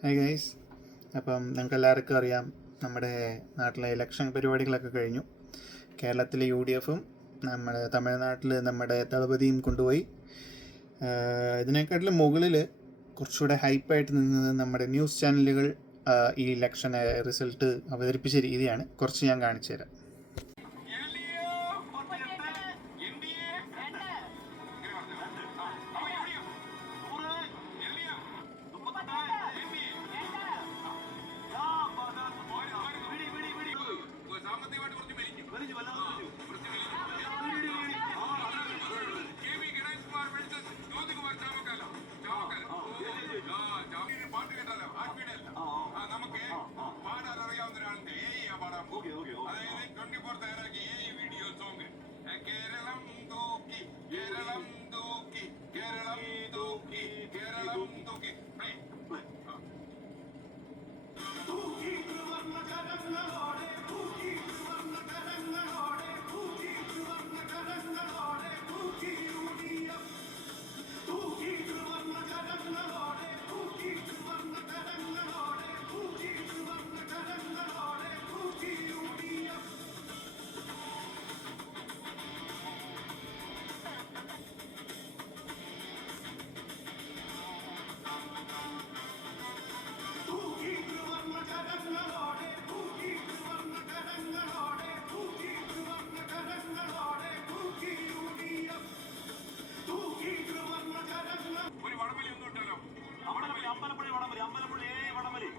Hi guys. അപ്പം നിങ്ങൾക്ക് എല്ലാവർക്കും അറിയാം, നമ്മുടെ നാട്ടിലെ ഇലക്ഷൻ പരിപാടികളൊക്കെ കഴിഞ്ഞു. കേരളത്തിലെ UDFും നമ്മുടെ തമിഴ്നാട്ടിൽ നമ്മുടെ ദളപതിയും കൊണ്ടുപോയി. ഇതിനെക്കാട്ടിലും മുകളിൽ കുറച്ചുകൂടെ ഹൈപ്പായിട്ട് നിന്നത് നമ്മുടെ ന്യൂസ് ചാനലുകൾ ഈ ഇലക്ഷൻ റിസൾട്ട് അവതരിപ്പിച്ച രീതിയാണ്. കുറച്ച് ഞാൻ കാണിച്ചു തരാം. നമുക്ക് പാടാൻ അറിയാവുന്ന ഒരാളുണ്ട്. പാടാം. അതായത് 24 തയ്യാറാക്കി വീഡിയോ സോങ്. കേരളം തൂക്കി കേരളം തൂക്കി കേരളം തൂക്കി കേരളം തൂക്കി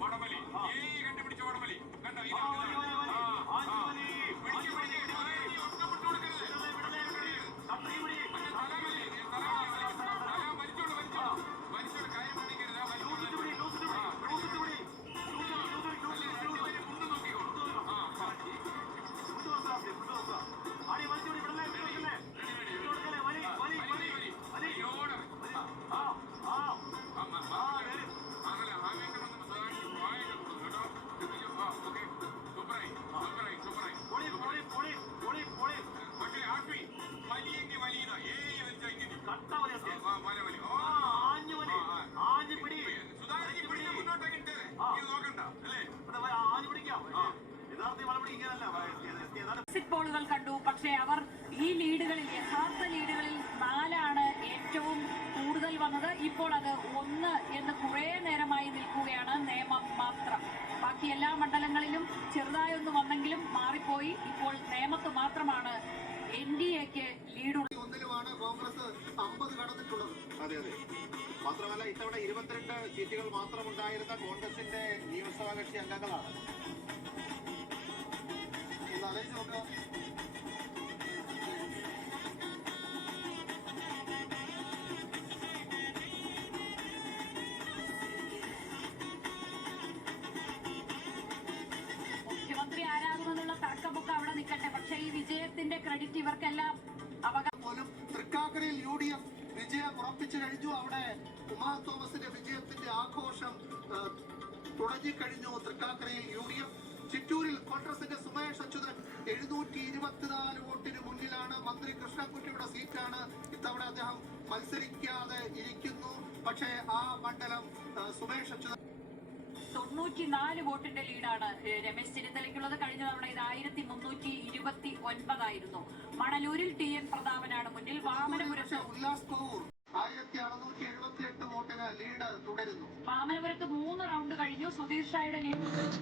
വടമലി കണ്ടുപിടിച്ച വടമലി കണ്ടോ? മരിച്ചോട് കാര്യം പിടിക്കരുത്. എക്സിറ്റ് പോളുകൾ കണ്ടു. പക്ഷേ അവർ ഈ ലീഡുകളിൽ, യഥാർത്ഥ ലീഡുകളിൽ 4ആണ് ഏറ്റവും കൂടുതൽ വന്നത്. ഇപ്പോൾ അത് 1 എന്ന് കുറേ നേരമായി നിൽക്കുകയാണ്. നേമം മാത്രം. ബാക്കി എല്ലാ മണ്ഡലങ്ങളിലും ചെറുതായൊന്ന് വന്നെങ്കിലും മാറിപ്പോയി. ഇപ്പോൾ നേമത്ത് മാത്രമാണ് NDAക്ക് ലീഡ്. ഒന്നിലുമാണ് കോൺഗ്രസ് 50 കടന്നിട്ടുള്ളത്. അതെ അതെ. മാത്രമല്ല ഇത്തവണ 22 സീറ്റുകൾ മാത്രമുണ്ടായിരുന്ന കോൺഗ്രസിന്റെ നിയമസഭാ കക്ഷി അംഗങ്ങളാണ്. ആലോചിച്ച് നോക്കുക. മുഖ്യമന്ത്രി ആരാകുമെന്നുള്ള തർക്കമൊക്കെ അവിടെ നിൽക്കട്ടെ. പക്ഷേ ഈ വിജയത്തിന്റെ ക്രെഡിറ്റ് ഇവർക്കെല്ലാം പോലും തൃക്കാക്കരയിൽ UDF വിജയം ഉറപ്പിച്ചു കഴിഞ്ഞു. അവിടെ ഉമാ തോമസിന്റെ വിജയത്തിന്റെ ആഘോഷം തുടങ്ങിക്കഴിഞ്ഞു. തൃക്കാക്കരയിൽ UDF. ചിറ്റൂരിൽ കോൺഗ്രസിന്റെ സുമേഷ് അച്യുതൻ 724 വോട്ടിന് മുന്നിലാണ്. മന്ത്രി കൃഷ്ണൻകുട്ടിയുടെ സീറ്റാണ്. ഇത്തവണ അദ്ദേഹം മത്സരിക്കാതെ ഇരിക്കുന്നു. പക്ഷേ ആ മണ്ഡലം സുമേഷ് അച്യുതൻ 94 വോട്ടിന്റെ ലീഡാണ് രമേശ് ചെന്നിത്തലയ്ക്കുള്ളത്. കഴിഞ്ഞ തവണ ഇത് 1329 ആയിരുന്നു. മണലൂരിൽ TN പ്രതാപനാണ് മുന്നിൽ. വാമനപുരത്ത് ഉല്ലാസ് കൗർ 1678 വോട്ടിന് ലീഡ് തുടരുന്നു. വാമനപുരത്ത് 3 റൗണ്ട് കഴിഞ്ഞു. സുധീർ ഷായുടെ നേതൃത്വത്തിൽ